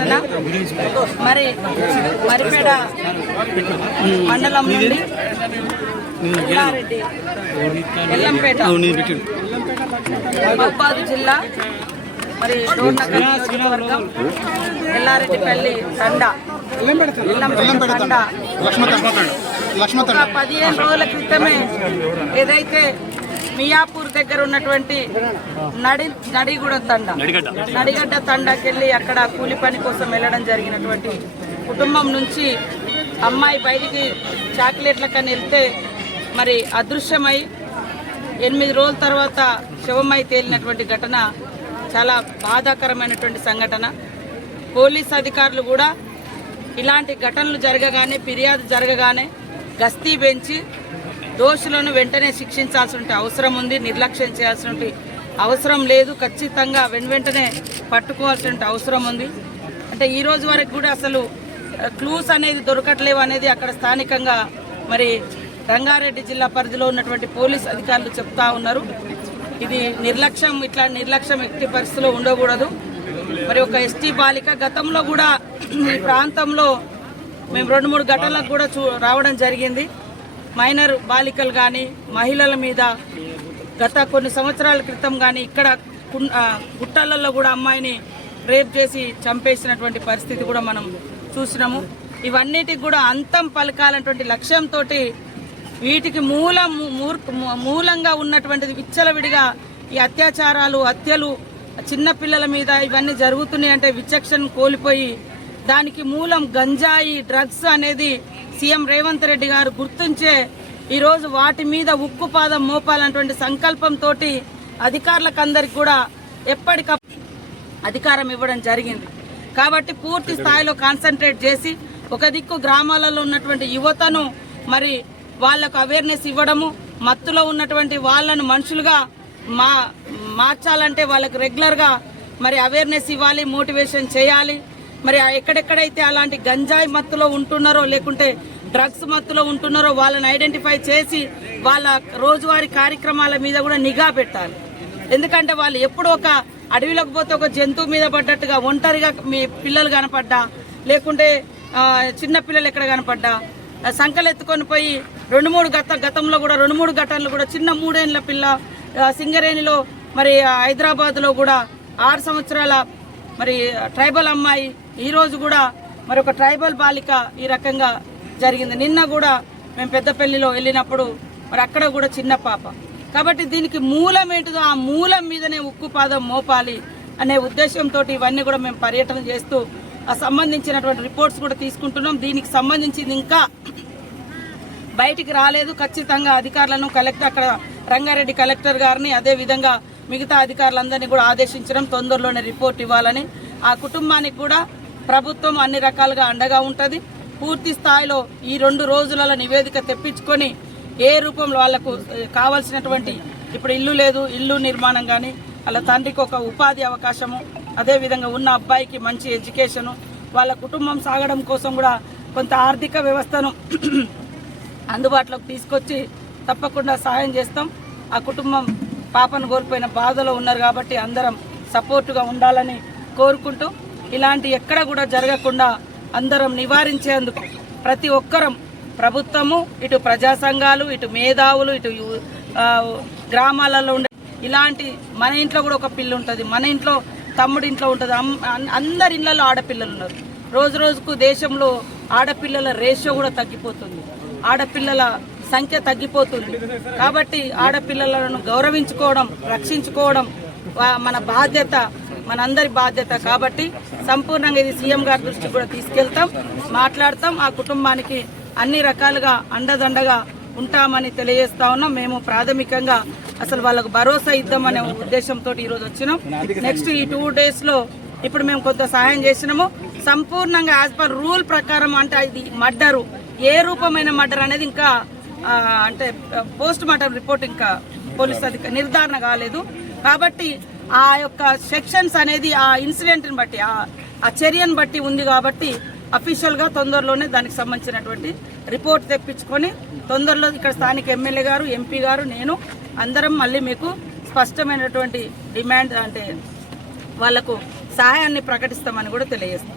సంఘటన మరి మరిపేడ మండలం నుండి ఎల్లంపేట. మహబాద్ జిల్లా. మరి నియోజకవర్గం ఎల్లారెడ్డిపల్లి తండ. పదిహేను రోజుల క్రితమే ఏదైతే మియాపూర్ దగ్గర ఉన్నటువంటి నడి నడిగూడ తండ. నడిగడ్డ. తండకి వెళ్ళి అక్కడ కూలి పని కోసం వెళ్ళడం జరిగినటువంటి కుటుంబం నుంచి అమ్మాయి బయటికి చాక్లెట్లకని వెళ్తే మరి అదృశ్యమై ఎనిమిది రోజుల తర్వాత శవమై తేలినటువంటి ఘటన చాలా బాధాకరమైనటువంటి సంఘటన. పోలీస్ అధికారులు కూడా ఇలాంటి ఘటనలు జరగగానే ఫిర్యాదు జరగగానే గస్తీ పెంచి దోషులను వెంటనే శిక్షించాల్సిన అవసరం ఉంది నిర్లక్ష్యం చేయాల్సిన అవసరం లేదు. ఖచ్చితంగా వెను వెంటనే పట్టుకోవాల్సిన అవసరం ఉంది. అంటే ఈ రోజు వరకు కూడా అసలు క్లూస్ అనేది దొరకట్లేవు అనేది అక్కడ స్థానికంగా మరి రంగారెడ్డి జిల్లా పరిధిలో ఉన్నటువంటి పోలీస్ అధికారులు చెప్తా ఉన్నారు. ఇది నిర్లక్ష్యం ఇట్లా నిర్లక్ష్యం ఎట్టి పరిస్థితిలో ఉండకూడదు. మరి ఒక ఎస్టీ బాలిక గతంలో కూడా ఈ ప్రాంతంలో మేము రెండు మూడు ఘటనలకు కూడా చూ రావడం జరిగింది. మైనర్ బాలికలు కానీ మహిళల మీద గత కొన్ని సంవత్సరాల క్రితం కానీ ఇక్కడ గుట్టలలో కూడా అమ్మాయిని రేప్ చేసి చంపేసినటువంటి పరిస్థితి కూడా మనం చూసినాము. ఇవన్నిటికి కూడా అంతం పలకాలన్నటువంటి లక్ష్యంతో వీటికి మూలం మూలంగా ఉన్నటువంటిది విచ్చలవిడిగా ఈ అత్యాచారాలు హత్యలు చిన్నపిల్లల మీద ఇవన్నీ జరుగుతున్నాయి అంటే విచక్షణ కోల్పోయి దానికి మూలం గంజాయి డ్రగ్స్ అనేది సీఎం రేవంత్ రెడ్డి గారు గుర్తుంచే ఈరోజు వాటి మీద ఉక్కు పాదం మోపాలన్నటువంటి సంకల్పంతో అధికారులకు అందరికి కూడా ఎప్పటికప్పుడు అధికారం ఇవ్వడం జరిగింది. కాబట్టి పూర్తి స్థాయిలో కాన్సన్ట్రేట్ చేసి ఒక దిక్కు గ్రామాలలో ఉన్నటువంటి యువతను మరి వాళ్ళకు అవేర్నెస్ ఇవ్వడము మత్తులో ఉన్నటువంటి వాళ్ళను మనుషులుగా మా మార్చాలంటే వాళ్ళకు రెగ్యులర్గా మరి అవేర్నెస్ ఇవ్వాలి మోటివేషన్ చేయాలి. మరి ఎక్కడెక్కడైతే అలాంటి గంజాయి మత్తులో ఉంటున్నారో లేకుంటే డ్రగ్స్ మత్తులో ఉంటున్నారో వాళ్ళని ఐడెంటిఫై చేసి వాళ్ళ రోజువారీ కార్యక్రమాల మీద కూడా నిఘా పెట్టాలి. ఎందుకంటే వాళ్ళు ఎప్పుడు ఒక అడవిలోకి పోతే ఒక జంతువు మీద పడ్డట్టుగా ఒంటరిగా మీ పిల్లలు కనపడ్డా లేకుంటే చిన్న పిల్లలు ఎక్కడ కనపడ్డా ఆ, సంకలు ఎత్తుకొని పోయి రెండు మూడు గత గతంలో కూడా రెండు మూడు ఘటనలు కూడా చిన్న మూడేళ్ళ పిల్ల సింగరేణిలో మరి హైదరాబాద్లో కూడా ఆరు సంవత్సరాల మరి ట్రైబల్ అమ్మాయి ఈరోజు కూడా మరొక ట్రైబల్ బాలిక ఈ రకంగా జరిగింది. నిన్న కూడా మేము పెద్దపల్లిలో వెళ్ళినప్పుడు మరి అక్కడ కూడా చిన్న పాప. కాబట్టి దీనికి మూలం ఏంటిదో ఆ మూలం మీదనే ఉక్కు పాదం మోపాలి అనే ఉద్దేశంతో ఇవన్నీ కూడా మేము పర్యటన చేస్తూ ఆ సంబంధించినటువంటి రిపోర్ట్స్ కూడా తీసుకుంటున్నాం. దీనికి సంబంధించింది ఇంకా బయటికి రాలేదు. ఖచ్చితంగా అధికారులను కలెక్టర్ అక్కడ రంగారెడ్డి కలెక్టర్ గారిని అదేవిధంగా మిగతా అధికారులందరినీ కూడా ఆదేశించడం తొందరలోనే రిపోర్ట్ ఇవ్వాలని ఆ కుటుంబానికి కూడా ప్రభుత్వం అన్ని రకాలుగా అండగా ఉంటుంది. పూర్తి స్థాయిలో ఈ రెండు రోజులలో నివేదిక తెప్పించుకొని ఏ రూపంలో వాళ్ళకు కావాల్సినటువంటి ఇప్పుడు ఇల్లు లేదు ఇల్లు నిర్మాణం కానీ వాళ్ళ తండ్రికి ఒక ఉపాధి అవకాశము అదే విధంగా ఉన్న అబ్బాయికి మంచి ఎడ్యుకేషను వాళ్ళ కుటుంబం సాగడం కోసం కూడా కొంత ఆర్థిక వ్యవస్థను అందుబాటులోకి తీసుకొచ్చి తప్పకుండా సహాయం చేస్తాం. ఆ కుటుంబం పాపను కోల్పోయిన బాధలో ఉన్నారు కాబట్టి అందరం సపోర్టుగా ఉండాలని కోరుకుంటూ ఇలాంటి ఎక్కడ కూడా జరగకుండా అందరం నివారించేందుకు ప్రతి ఒక్కరం ప్రభుత్వము ఇటు ప్రజా సంఘాలు ఇటు మేధావులు ఇటు గ్రామాలలో ఉండే ఇలాంటి మన ఇంట్లో కూడా ఒక పిల్ల ఉంటుంది. మన ఇంట్లో తమ్ముడి ఇంట్లో ఉంటుంది. అందరి ఇళ్ళలో ఆడపిల్లలు ఉన్నారు. రోజు రోజుకు దేశంలో ఆడపిల్లల రేషియో కూడా తగ్గిపోతుంది. ఆడపిల్లల సంఖ్య తగ్గిపోతుంది. కాబట్టి ఆడపిల్లలను గౌరవించుకోవడం రక్షించుకోవడం మన బాధ్యత మనందరి బాధ్యత. కాబట్టి సంపూర్ణంగా ఇది సీఎం గారి దృష్టికి కూడా తీసుకెళ్తాం మాట్లాడతాం. ఆ కుటుంబానికి అన్ని రకాలుగా అండదండగా ఉంటామని తెలియజేస్తా ఉన్నాం. మేము ప్రాథమికంగా అసలు వాళ్ళకు భరోసా ఇద్దామనే ఉద్దేశంతో ఈరోజు వచ్చినాం. నెక్స్ట్ ఈ టూ డేస్లో ఇప్పుడు మేము కొంత సహాయం చేసినాము. సంపూర్ణంగా యాజ్ పర్ రూల్ ప్రకారం అంటే ఇది మర్డరు. ఏ రూపమైన మర్డర్ అనేది ఇంకా అంటే పోస్ట్ మార్టం రిపోర్ట్ ఇంకా పోలీసు అధిక నిర్ధారణ కాలేదు. కాబట్టి ఆ యొక్క సెక్షన్స్ అనేది ఆ ఇన్సిడెంట్ని బట్టి ఆ చర్యను బట్టి ఉంది కాబట్టి అఫీషియల్గా తొందరలోనే దానికి సంబంధించినటువంటి రిపోర్ట్ తెప్పించుకొని తొందరలో ఇక్కడ స్థానిక ఎమ్మెల్యే గారు ఎంపీ గారు నేను అందరం మళ్ళీ మీకు స్పష్టమైనటువంటి డిమాండ్ అంటే వాళ్ళకు సహాయాన్ని ప్రకటిస్తామని కూడా తెలియజేస్తాం.